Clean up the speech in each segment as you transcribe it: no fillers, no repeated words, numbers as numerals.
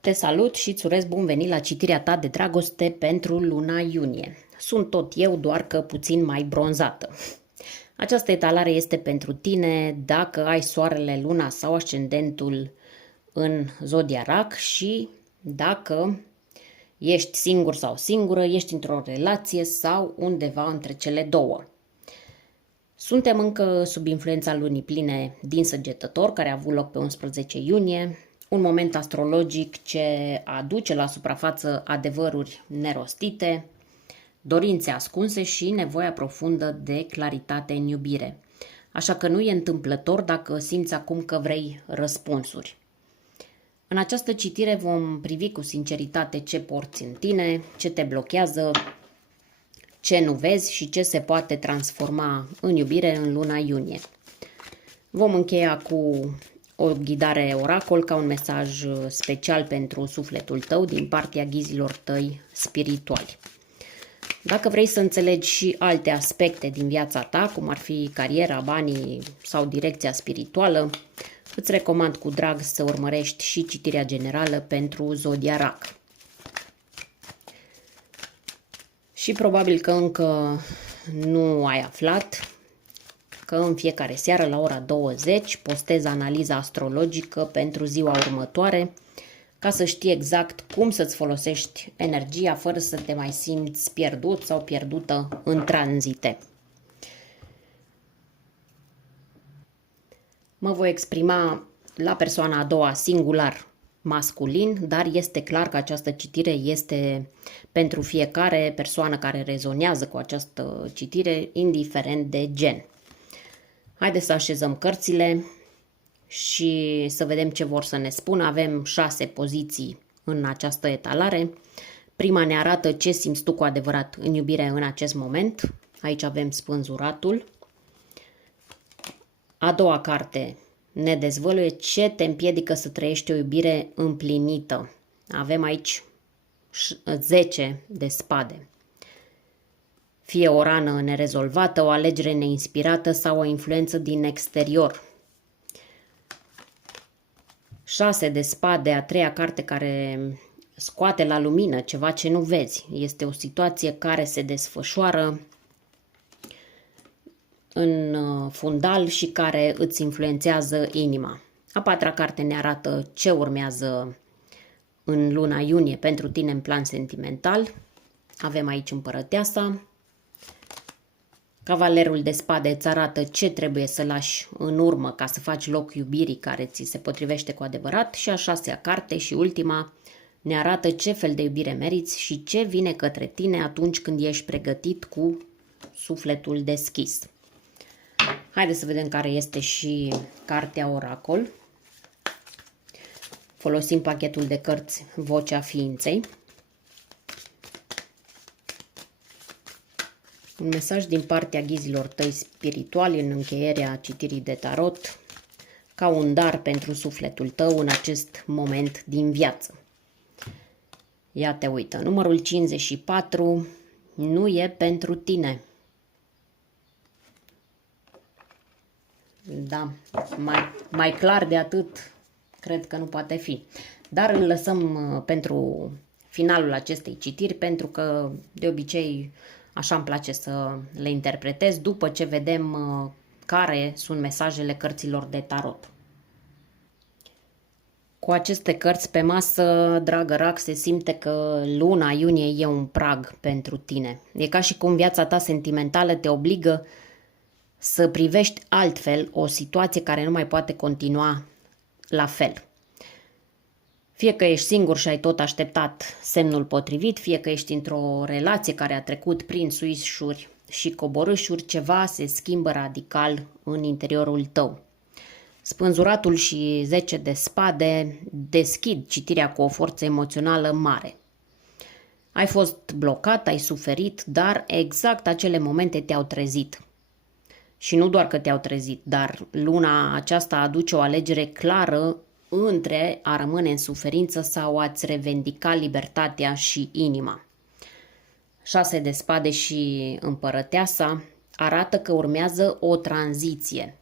Te salut și îți urez bun venit la citirea ta de dragoste pentru luna iunie. Sunt tot eu, doar că puțin mai bronzată. Această etalare este pentru tine dacă ai soarele, luna sau ascendentul în zodia Rac și dacă ești singur sau singură, ești într-o relație sau undeva între cele două. Suntem încă sub influența lunii pline din Săgetător, care a avut loc pe 11 iunie, un moment astrologic ce aduce la suprafață adevăruri nerostite, dorințe ascunse și nevoia profundă de claritate în iubire. Așa că nu e întâmplător dacă simți acum că vrei răspunsuri. În această citire vom privi cu sinceritate ce porți în tine, ce te blochează, ce nu vezi și ce se poate transforma în iubire în luna iunie. Vom încheia cu o ghidare oracol ca un mesaj special pentru sufletul tău din partea ghizilor tăi spirituali. Dacă vrei să înțelegi și alte aspecte din viața ta, cum ar fi cariera, banii sau direcția spirituală, îți recomand cu drag să urmărești și citirea generală pentru zodia Rac. Și probabil că încă nu ai aflat că în fiecare seară la ora 20 postez analiza astrologică pentru ziua următoare, ca să știi exact cum să-ți folosești energia fără să te mai simți pierdut sau pierdută în tranzite. Mă voi exprima la persoana a doua singular masculin, dar este clar că această citire este pentru fiecare persoană care rezonează cu această citire, indiferent de gen. Haideți să așezăm cărțile și să vedem ce vor să ne spună. Avem 6 poziții în această etalare. Prima ne arată ce simți tu cu adevărat în iubire în acest moment. Aici avem spânzuratul. A doua carte ne dezvăluie ce te împiedică să trăiești o iubire împlinită. Avem aici 10 de spade. Fie o rană nerezolvată, o alegere neinspirată sau o influență din exterior. 6 de spade, a treia carte care scoate la lumină ceva ce nu vezi. Este o situație care se desfășoară în fundal și care îți influențează inima. A patra carte ne arată ce urmează în luna iunie pentru tine în plan sentimental. Avem aici împărăteasa. Cavalerul de spade îți arată ce trebuie să lași în urmă ca să faci loc iubirii care ți se potrivește cu adevărat. Și a șasea carte și ultima ne arată ce fel de iubire meriți și ce vine către tine atunci când ești pregătit cu sufletul deschis. Haideți să vedem care este și cartea oracol. Folosim pachetul de cărți Vocea Ființei. Un mesaj din partea ghizilor tăi spirituali în încheierea citirii de tarot, ca un dar pentru sufletul tău în acest moment din viață. Ia te uită, numărul 54 nu e pentru tine. Da, mai clar de atât cred că nu poate fi. Dar îl lăsăm pentru finalul acestei citiri, pentru că de obicei așa îmi place să le interpretez după ce vedem care sunt mesajele cărților de tarot. Cu aceste cărți pe masă, dragă Rac, se simte că luna iunie e un prag pentru tine. E ca și cum viața ta sentimentală te obligă să privești altfel o situație care nu mai poate continua la fel. Fie că ești singur și ai tot așteptat semnul potrivit, fie că ești într-o relație care a trecut prin suișuri și coborâșuri, ceva se schimbă radical în interiorul tău. Spânzuratul și 10 de spade deschid citirea cu o forță emoțională mare. Ai fost blocat, ai suferit, dar exact acele momente te-au trezit. Și nu doar că te-au trezit, dar luna aceasta aduce o alegere clară între a rămâne în suferință sau a-ți revendica libertatea și inima. 6 de spade și împărăteasa arată că urmează o tranziție.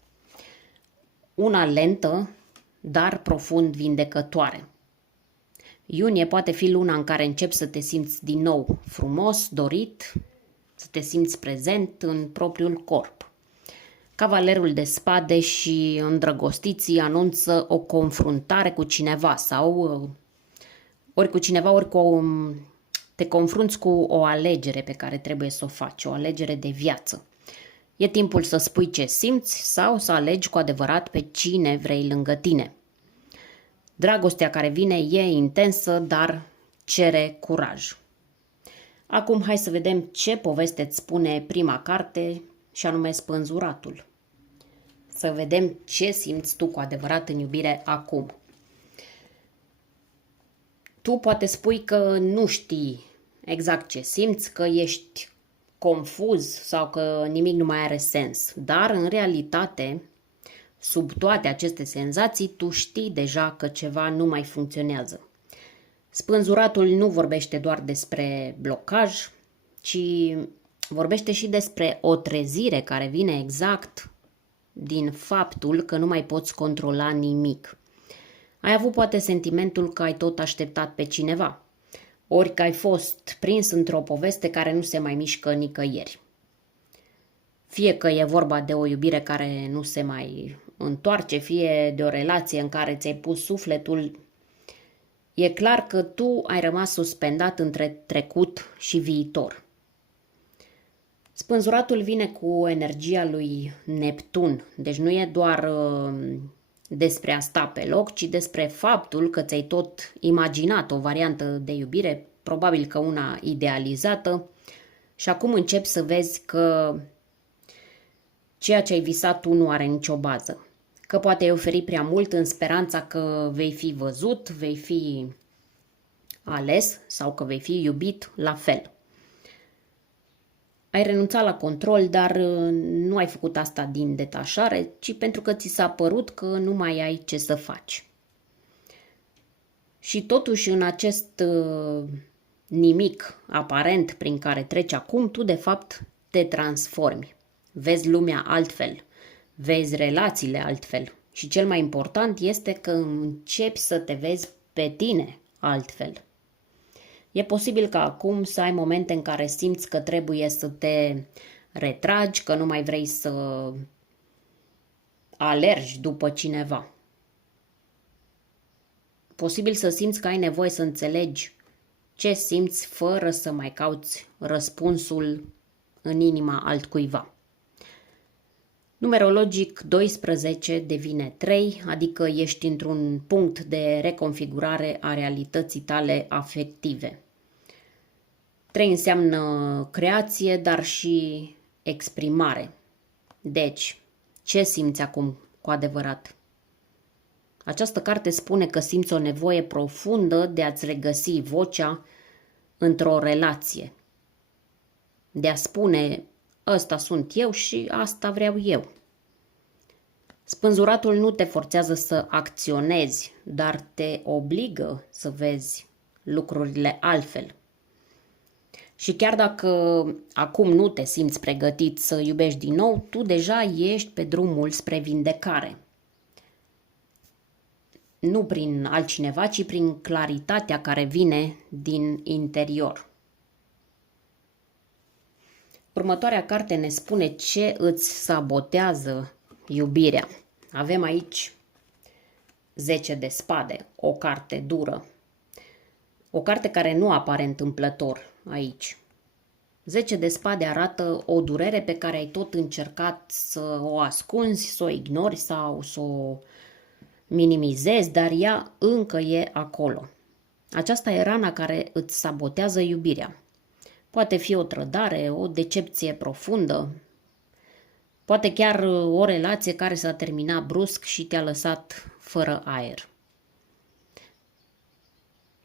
Una lentă, dar profund vindecătoare. Iunie poate fi luna în care începi să te simți din nou frumos, dorit, să te simți prezent în propriul corp. Cavalerul de spade și îndrăgostiții anunță o confruntare cu cineva sau ori cu cineva, te confrunți cu o alegere pe care trebuie să o faci, o alegere de viață. E timpul să spui ce simți sau să alegi cu adevărat pe cine vrei lângă tine. Dragostea care vine e intensă, dar cere curaj. Acum hai să vedem ce poveste îți spune prima carte, și anume Spânzuratul. Să vedem ce simți tu cu adevărat în iubire acum. Tu poate spui că nu știi exact ce simți, că ești confuz sau că nimic nu mai are sens. Dar, în realitate, sub toate aceste senzații, tu știi deja că ceva nu mai funcționează. Spânzuratul nu vorbește doar despre blocaj, ci vorbește și despre o trezire care vine exact din faptul că nu mai poți controla nimic. Ai avut poate sentimentul că ai tot așteptat pe cineva, ori că ai fost prins într-o poveste care nu se mai mișcă nicăieri. Fie că e vorba de o iubire care nu se mai întoarce, fie de o relație în care ți-ai pus sufletul, e clar că tu ai rămas suspendat între trecut și viitor. Spânzuratul vine cu energia lui Neptun, deci nu e doar despre a sta pe loc, ci despre faptul că ți-ai tot imaginat o variantă de iubire, probabil că una idealizată, și acum începi să vezi că ceea ce ai visat tu nu are nicio bază. Că poate ai oferit prea mult în speranța că vei fi văzut, vei fi ales sau că vei fi iubit la fel. Ai renunțat la control, dar nu ai făcut asta din detașare, ci pentru că ți s-a părut că nu mai ai ce să faci. Și totuși în acest nimic aparent prin care treci acum, tu de fapt te transformi. Vezi lumea altfel, vezi relațiile altfel și cel mai important este că începi să te vezi pe tine altfel. E posibil ca acum să ai momente în care simți că trebuie să te retragi, că nu mai vrei să alergi după cineva. Posibil să simți că ai nevoie să înțelegi ce simți fără să mai cauți răspunsul în inima altcuiva. Numerologic 12 devine 3, adică ești într-un punct de reconfigurare a realității tale afective. 3 înseamnă creație, dar și exprimare. Deci, ce simți acum cu adevărat? Această carte spune că simți o nevoie profundă de a-ți regăsi vocea într-o relație. De a spune, ăsta sunt eu și asta vreau eu. Spânzuratul nu te forțează să acționezi, dar te obligă să vezi lucrurile altfel. Și chiar dacă acum nu te simți pregătit să iubești din nou, tu deja ești pe drumul spre vindecare. Nu prin altcineva, ci prin claritatea care vine din interior. Următoarea carte ne spune ce îți sabotează iubirea. Avem aici 10 de spade, o carte dură. O carte care nu apare întâmplător aici. 10 de spade arată o durere pe care ai tot încercat să o ascunzi, să o ignori sau să o minimizezi, dar ea încă e acolo. Aceasta e rana care îți sabotează iubirea. Poate fi o trădare, o decepție profundă, poate chiar o relație care s-a terminat brusc și te-a lăsat fără aer.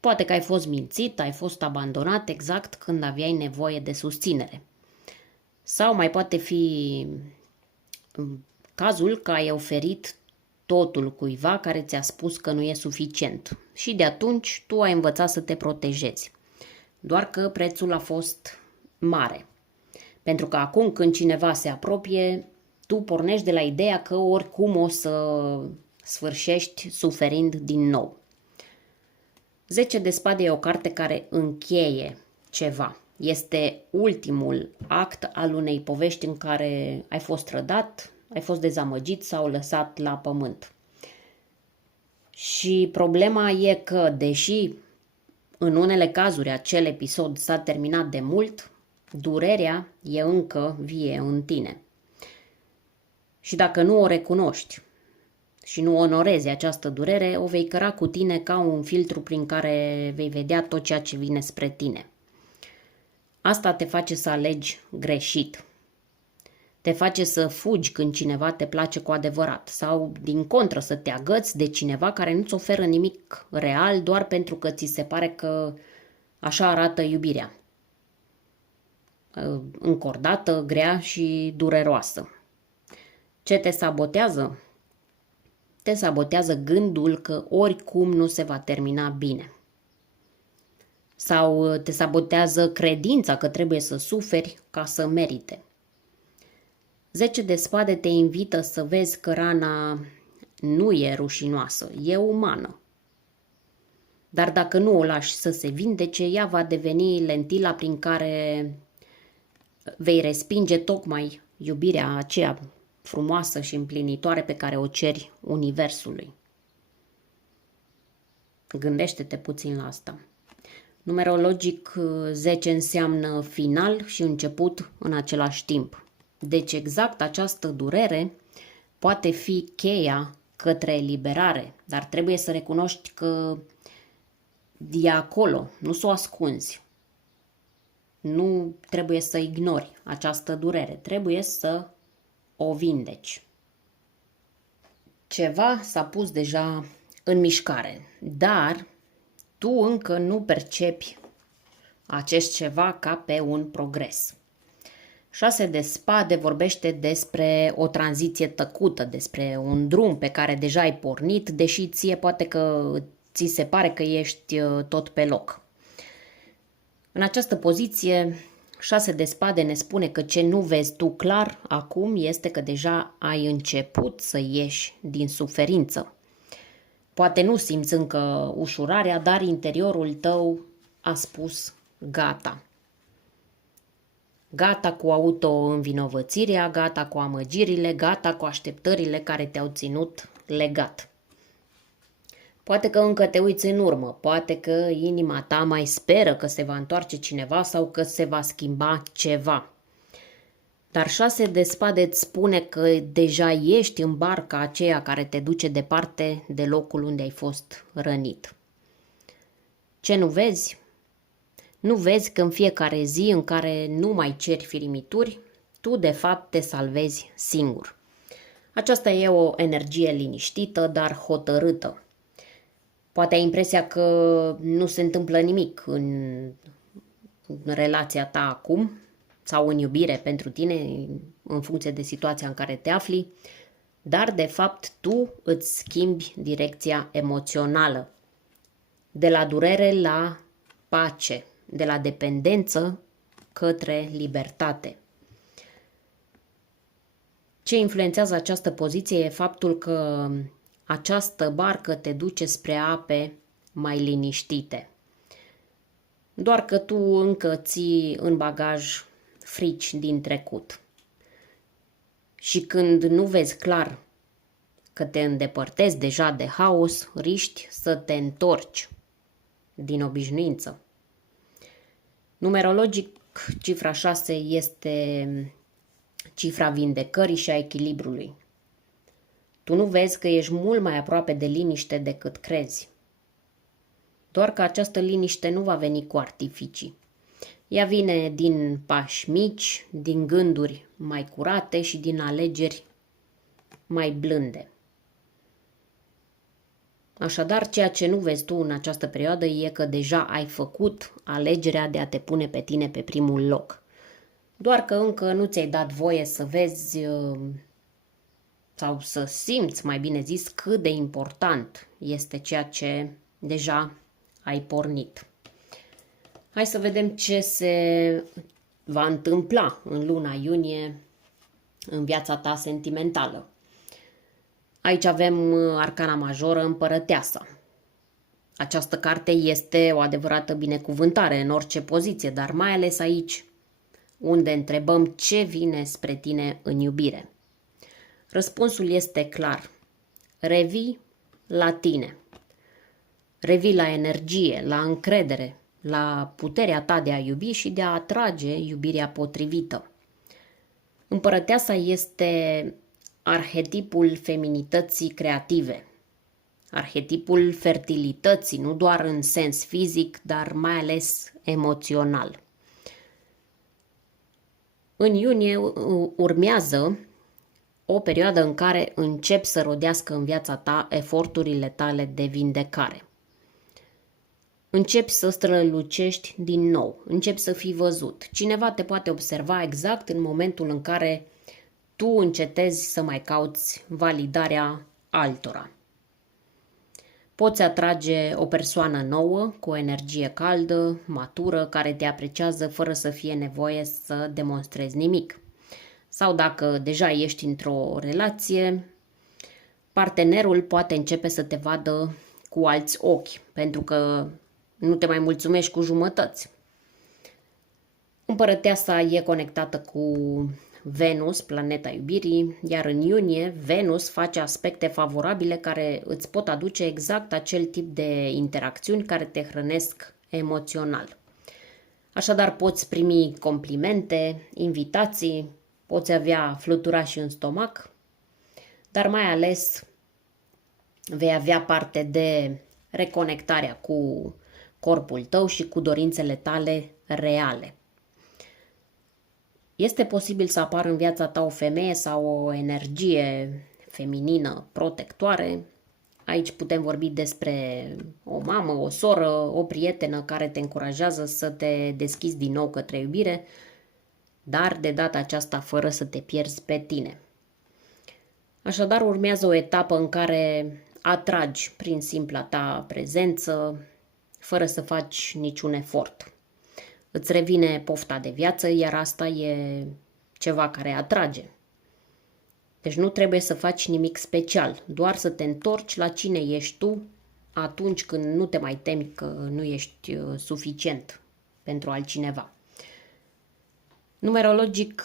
Poate că ai fost mințit, ai fost abandonat exact când aveai nevoie de susținere. Sau mai poate fi cazul că ai oferit totul cuiva care ți-a spus că nu e suficient și de atunci tu ai învățat să te protejezi. Doar că prețul a fost mare. Pentru că acum când cineva se apropie, tu pornești de la ideea că oricum o să sfârșești suferind din nou. 10 de spade e o carte care încheie ceva. Este ultimul act al unei povești în care ai fost trădat, ai fost dezamăgit sau lăsat la pământ. Și problema e că, deși în unele cazuri acel episod s-a terminat de mult, durerea e încă vie în tine. Și dacă nu o recunoști și nu onorezi această durere, o vei căra cu tine ca un filtru prin care vei vedea tot ceea ce vine spre tine. Asta te face să alegi greșit. Te face să fugi când cineva te place cu adevărat sau, din contră, să te agăți de cineva care nu-ți oferă nimic real doar pentru că ți se pare că așa arată iubirea. Încordată, grea și dureroasă. Ce te sabotează? Te sabotează gândul că oricum nu se va termina bine. Sau te sabotează credința că trebuie să suferi ca să merite. 10 de spade te invită să vezi că rana nu e rușinoasă, e umană. Dar dacă nu o lași să se vindece, ea va deveni lentila prin care vei respinge tocmai iubirea aceea frumoasă și împlinitoare pe care o ceri universului. Gândește-te puțin la asta. Numerologic, 10 înseamnă final și început în același timp. Deci exact această durere poate fi cheia către eliberare, dar trebuie să recunoști că e acolo, nu s-o ascunzi. Nu trebuie să ignori această durere, trebuie să o vindeci. Ceva s-a pus deja în mișcare, dar tu încă nu percepi acest ceva ca pe un progres. 6 de spade vorbește despre o tranziție tăcută, despre un drum pe care deja ai pornit, deși ție poate că ți se pare că ești tot pe loc. În această poziție, 6 de spade ne spune că ce nu vezi tu clar acum este că deja ai început să ieși din suferință. Poate nu simți încă ușurarea, dar interiorul tău a spus gata. Gata cu auto-învinovățirea, gata cu amăgirile, gata cu așteptările care te-au ținut legat. Poate că încă te uiți în urmă, poate că inima ta mai speră că se va întoarce cineva sau că se va schimba ceva. Dar 6 de spade îți spune că deja ești în barca aceea care te duce departe de locul unde ai fost rănit. Ce nu vezi? Nu vezi că în fiecare zi în care nu mai ceri firimituri, tu de fapt te salvezi singur. Aceasta e o energie liniștită, dar hotărâtă. Poate ai impresia că nu se întâmplă nimic în relația ta acum sau în iubire pentru tine, în funcție de situația în care te afli, dar de fapt tu îți schimbi direcția emoțională, de la durere la pace, de la dependență către libertate. Ce influențează această poziție e faptul că această barcă te duce spre ape mai liniștite. Doar că tu încă ții în bagaj frici din trecut. Și când nu vezi clar că te îndepărtezi deja de haos, riști să te întorci din obișnuință. Numerologic, cifra 6 este cifra vindecării și a echilibrului. Tu nu vezi că ești mult mai aproape de liniște decât crezi. Doar că această liniște nu va veni cu artificii. Ea vine din pași mici, din gânduri mai curate și din alegeri mai blânde. Așadar, ceea ce nu vezi tu în această perioadă e că deja ai făcut alegerea de a te pune pe tine pe primul loc. Doar că încă nu ți-ai dat voie să vezi sau să simți, mai bine zis, cât de important este ceea ce deja ai pornit. Hai să vedem ce se va întâmpla în luna iunie în viața ta sentimentală. Aici avem arcana majoră, împărăteasa. Această carte este o adevărată binecuvântare în orice poziție, dar mai ales aici, unde întrebăm ce vine spre tine în iubire. Răspunsul este clar. Revii la tine. Revii la energie, la încredere, la puterea ta de a iubi și de a atrage iubirea potrivită. Împărăteasa este arhetipul feminității creative, arhetipul fertilității, nu doar în sens fizic, dar mai ales emoțional. În iunie urmează o perioadă în care încep să rodească în viața ta eforturile tale de vindecare. Începi să strălucești din nou, începi să fii văzut. Cineva te poate observa exact în momentul în care tu încetezi să mai cauți validarea altora. Poți atrage o persoană nouă, cu o energie caldă, matură, care te apreciază fără să fie nevoie să demonstrezi nimic. Sau dacă deja ești într-o relație, partenerul poate începe să te vadă cu alți ochi, pentru că nu te mai mulțumești cu jumătăți. Împărăteasa e conectată cu Venus, planeta iubirii, iar în iunie Venus face aspecte favorabile care îți pot aduce exact acel tip de interacțiuni care te hrănesc emoțional. Așadar poți primi complimente, invitații, poți avea fluturași în stomac, dar mai ales vei avea parte de reconectarea cu corpul tău și cu dorințele tale reale. Este posibil să apară în viața ta o femeie sau o energie feminină protectoare. Aici putem vorbi despre o mamă, o soră, o prietenă care te încurajează să te deschizi din nou către iubire, dar de data aceasta fără să te pierzi pe tine. Așadar urmează o etapă în care atragi prin simpla ta prezență, fără să faci niciun efort. Îți revine pofta de viață, iar asta e ceva care atrage. Deci nu trebuie să faci nimic special, doar să te întorci la cine ești tu atunci când nu te mai temi că nu ești suficient pentru altcineva. Numerologic,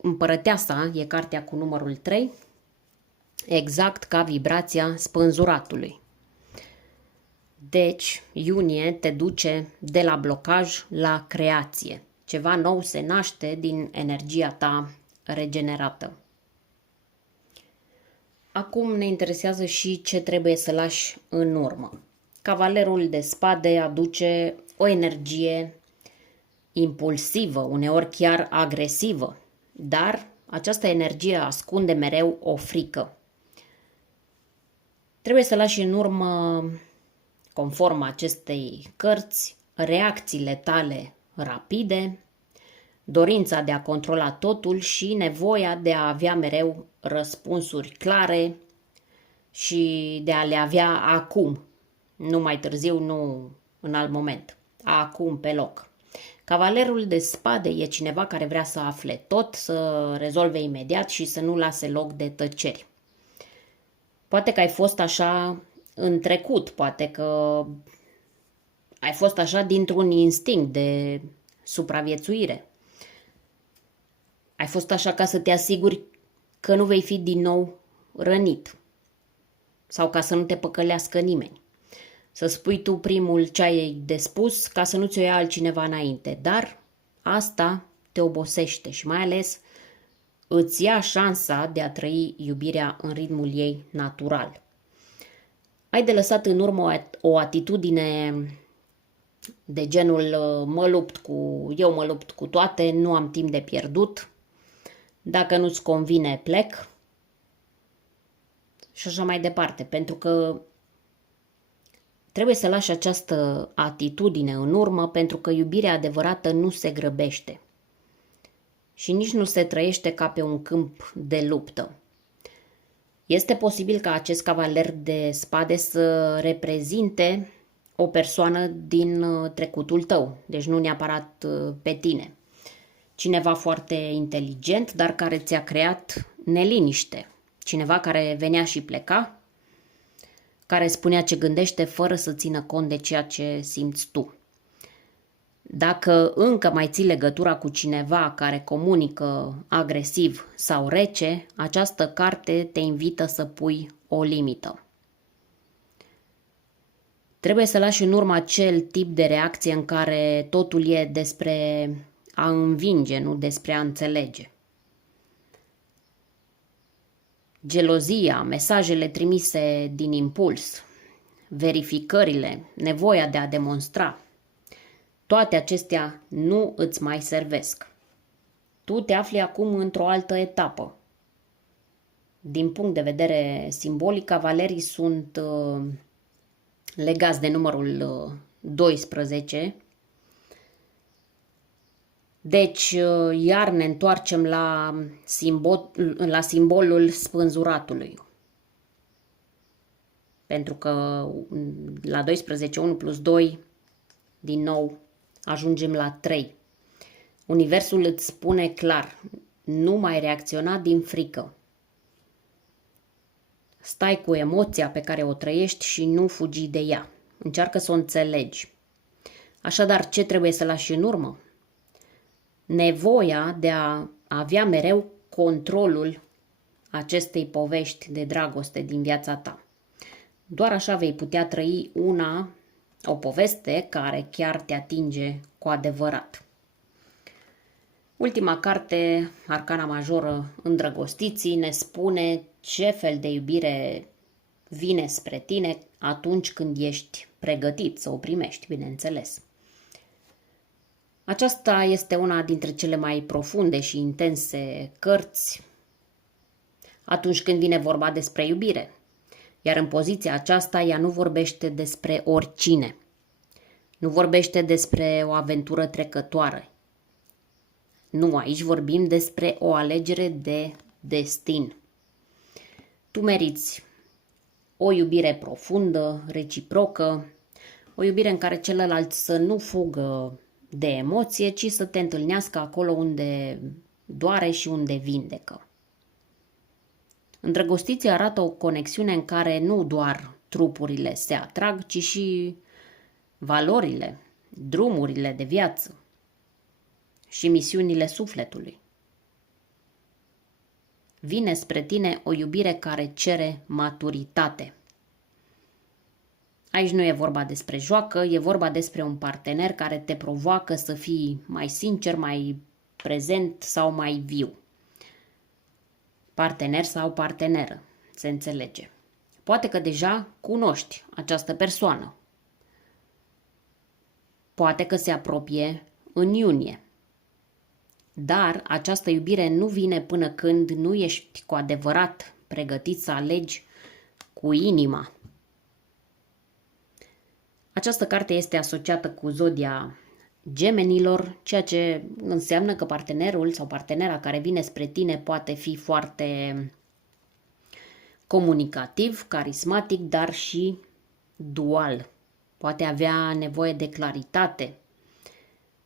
Împărăteasa e cartea cu numărul 3, exact ca vibrația spânzuratului. Deci, iunie te duce de la blocaj la creație. Ceva nou se naște din energia ta regenerată. Acum ne interesează și ce trebuie să lași în urmă. Cavalerul de spade aduce o energie impulsivă, uneori chiar agresivă, dar această energie ascunde mereu o frică. Trebuie să lași în urmă, conform acestei cărți, reacțiile tale rapide, dorința de a controla totul și nevoia de a avea mereu răspunsuri clare și de a le avea acum, nu mai târziu, nu în alt moment, acum pe loc. Cavalerul de spade e cineva care vrea să afle tot, să rezolve imediat și să nu lase loc de tăceri. Poate că ai fost așa în trecut, poate că ai fost așa dintr-un instinct de supraviețuire. Ai fost așa ca să te asiguri că nu vei fi din nou rănit sau ca să nu te păcălească nimeni. Să spui tu primul ce ai de spus ca să nu ți-o ia altcineva înainte, dar asta te obosește și mai ales îți ia șansa de a trăi iubirea în ritmul ei natural. Ai de lăsat în urmă o atitudine de genul eu mă lupt cu toate, nu am timp de pierdut, dacă nu-ți convine plec și așa mai departe, pentru că trebuie să lași această atitudine în urmă, pentru că iubirea adevărată nu se grăbește și nici nu se trăiește ca pe un câmp de luptă. Este posibil ca acest cavaler de spade să reprezinte o persoană din trecutul tău, deci nu neapărat pe tine. Cineva foarte inteligent, dar care ți-a creat neliniște. Cineva care venea și pleca, care spunea ce gândește fără să țină cont de ceea ce simți tu. Dacă încă mai ții legătura cu cineva care comunică agresiv sau rece, această carte te invită să pui o limită. Trebuie să lași în urmă acel tip de reacție în care totul e despre a învinge, nu despre a înțelege. Gelozia, mesajele trimise din impuls, verificările, nevoia de a demonstra, toate acestea nu îți mai servesc. Tu te afli acum într-o altă etapă. Din punct de vedere simbolic, cavalerii sunt legați de numărul 12. Deci, iar ne întoarcem la simbolul spânzuratului. Pentru că la 12, 1 plus 2, din nou, ajungem la 3. Universul îți spune clar, nu mai reacționa din frică. Stai cu emoția pe care o trăiești și nu fugi de ea. Încearcă să o înțelegi. Așadar, ce trebuie să lași în urmă? Nevoia de a avea mereu controlul acestei povești de dragoste din viața ta. Doar așa vei putea trăi o poveste care chiar te atinge cu adevărat. Ultima carte, Arcana Majoră Îndrăgostiții, ne spune ce fel de iubire vine spre tine atunci când ești pregătit să o primești, bineînțeles. Aceasta este una dintre cele mai profunde și intense cărți atunci când vine vorba despre iubire. Iar în poziția aceasta ea nu vorbește despre oricine. Nu vorbește despre o aventură trecătoare. Nu, aici vorbim despre o alegere de destin. Tu meriți o iubire profundă, reciprocă, o iubire în care celălalt să nu fugă de emoție, ci să te întâlnească acolo unde doare și unde vindecă. Îndrăgostiții arată o conexiune în care nu doar trupurile se atrag, ci și valorile, drumurile de viață și misiunile sufletului. Vine spre tine o iubire care cere maturitate. Aici nu e vorba despre joacă, e vorba despre un partener care te provoacă să fii mai sincer, mai prezent sau mai viu. Partener sau parteneră, se înțelege. Poate că deja cunoști această persoană. Poate că se apropie în iunie. Dar această iubire nu vine până când nu ești cu adevărat pregătit să alegi cu inima. Această carte este asociată cu zodia Gemenilor, ceea ce înseamnă că partenerul sau partenera care vine spre tine poate fi foarte comunicativ, carismatic, dar și dual. Poate avea nevoie de claritate,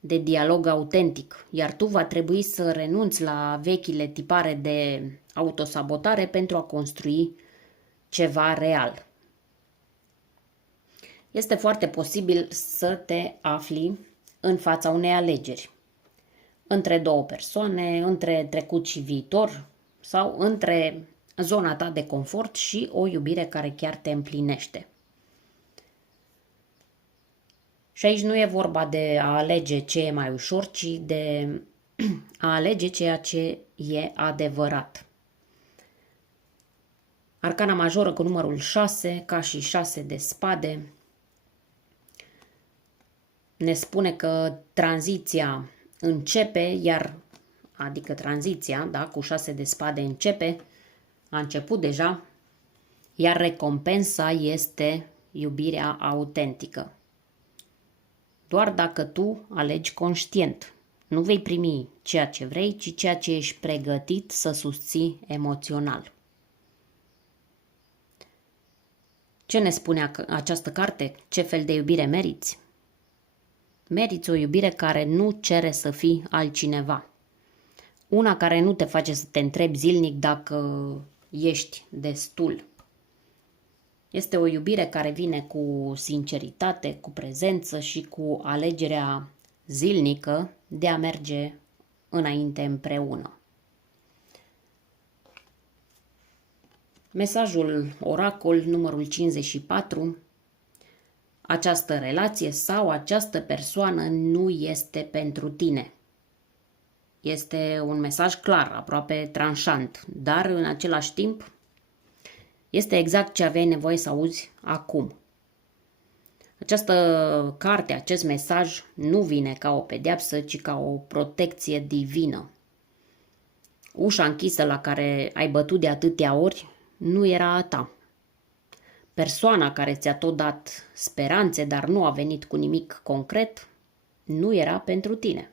de dialog autentic, iar tu va trebui să renunți la vechile tipare de autosabotare pentru a construi ceva real. Este foarte posibil să te afli în fața unei alegeri, între două persoane, între trecut și viitor sau între zona ta de confort și o iubire care chiar te împlinește. Și aici nu e vorba de a alege ce e mai ușor, ci de a alege ceea ce e adevărat. Arcana majoră cu numărul 6, ca și 6 de spade, ne spune că tranziția începe, adică tranziția, da, cu 6 de spade începe, a început deja, iar recompensa este iubirea autentică. Doar dacă tu alegi conștient, nu vei primi ceea ce vrei, ci ceea ce ești pregătit să susții emoțional. Ce ne spune această carte? Ce fel de iubire meriți? Meriți o iubire care nu cere să fii altcineva. Una care nu te face să te întrebi zilnic dacă ești destul. Este o iubire care vine cu sinceritate, cu prezență și cu alegerea zilnică de a merge înainte împreună. Mesajul oracol numărul 54. Această relație sau această persoană nu este pentru tine. Este un mesaj clar, aproape tranșant, dar în același timp este exact ce aveai nevoie să auzi acum. Această carte, acest mesaj nu vine ca o pedeapsă, ci ca o protecție divină. Ușa închisă la care ai bătut de atâtea ori nu era a ta. Persoana care ți-a tot dat speranțe, dar nu a venit cu nimic concret, nu era pentru tine.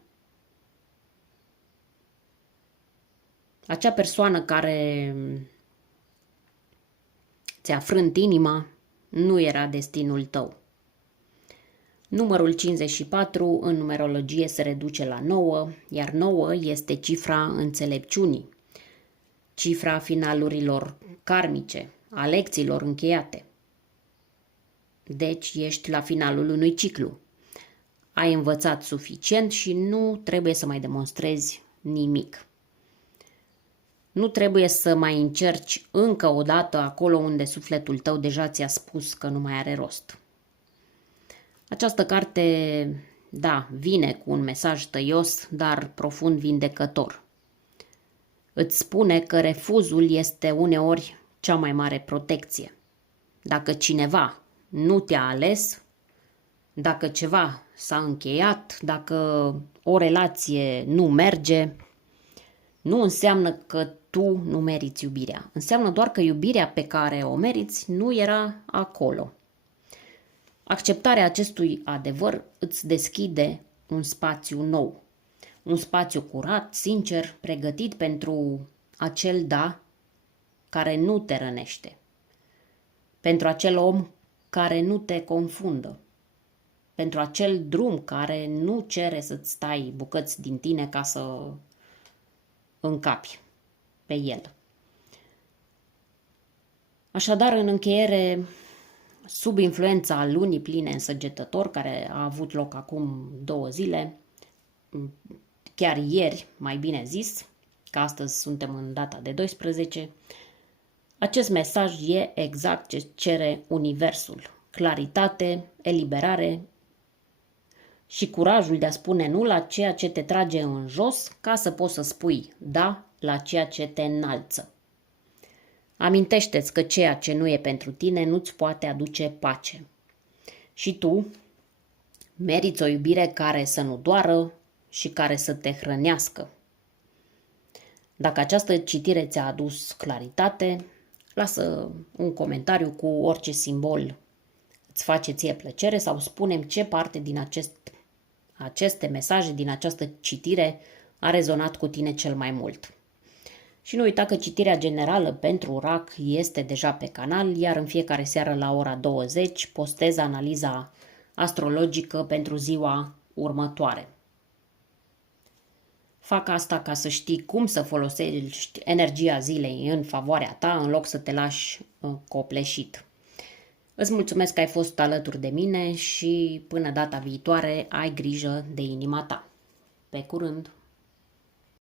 Acea persoană care ți-a frânt inima nu era destinul tău. Numărul 54 în numerologie se reduce la 9, iar 9 este cifra înțelepciunii, cifra finalurilor karmice, a lecțiilor încheiate. Deci ești la finalul unui ciclu. Ai învățat suficient și nu trebuie să mai demonstrezi nimic. Nu trebuie să mai încerci încă o dată acolo unde sufletul tău deja ți-a spus că nu mai are rost. Această carte, da, vine cu un mesaj tăios, dar profund vindecător. Îți spune că refuzul este uneori cea mai mare protecție. Dacă cineva nu te-a ales, dacă ceva s-a încheiat, dacă o relație nu merge, nu înseamnă că tu nu meriți iubirea. Înseamnă doar că iubirea pe care o meriți nu era acolo. Acceptarea acestui adevăr îți deschide un spațiu nou. Un spațiu curat, sincer, pregătit pentru acel da care nu te rănește. Pentru acel om care nu te confundă. Pentru acel drum care nu cere să-ți stai bucăți din tine ca să încapi pe el. Așadar, în încheiere, sub influența lunii pline în Săgetător, care a avut loc acum 2 zile, chiar ieri, mai bine zis, că astăzi suntem în data de 12, acest mesaj e exact ce cere Universul. Claritate, eliberare și curajul de a spune nu la ceea ce te trage în jos, ca să poți să spui da la ceea ce te înalță. Amintește-ți că ceea ce nu e pentru tine nu-ți poate aduce pace. Și tu meriți o iubire care să nu doară și care să te hrănească. Dacă această citire ți-a adus claritate, lasă un comentariu cu orice simbol îți face ție plăcere sau spune-mi ce parte din aceste mesaje, din această citire a rezonat cu tine cel mai mult. Și nu uita că citirea generală pentru RAC este deja pe canal, iar în fiecare seară la ora 20 postez analiza astrologică pentru ziua următoare. Fac asta ca să știi cum să folosești energia zilei în favoarea ta, în loc să te lași copleșit. Îți mulțumesc că ai fost alături de mine și până data viitoare ai grijă de inima ta. Pe curând!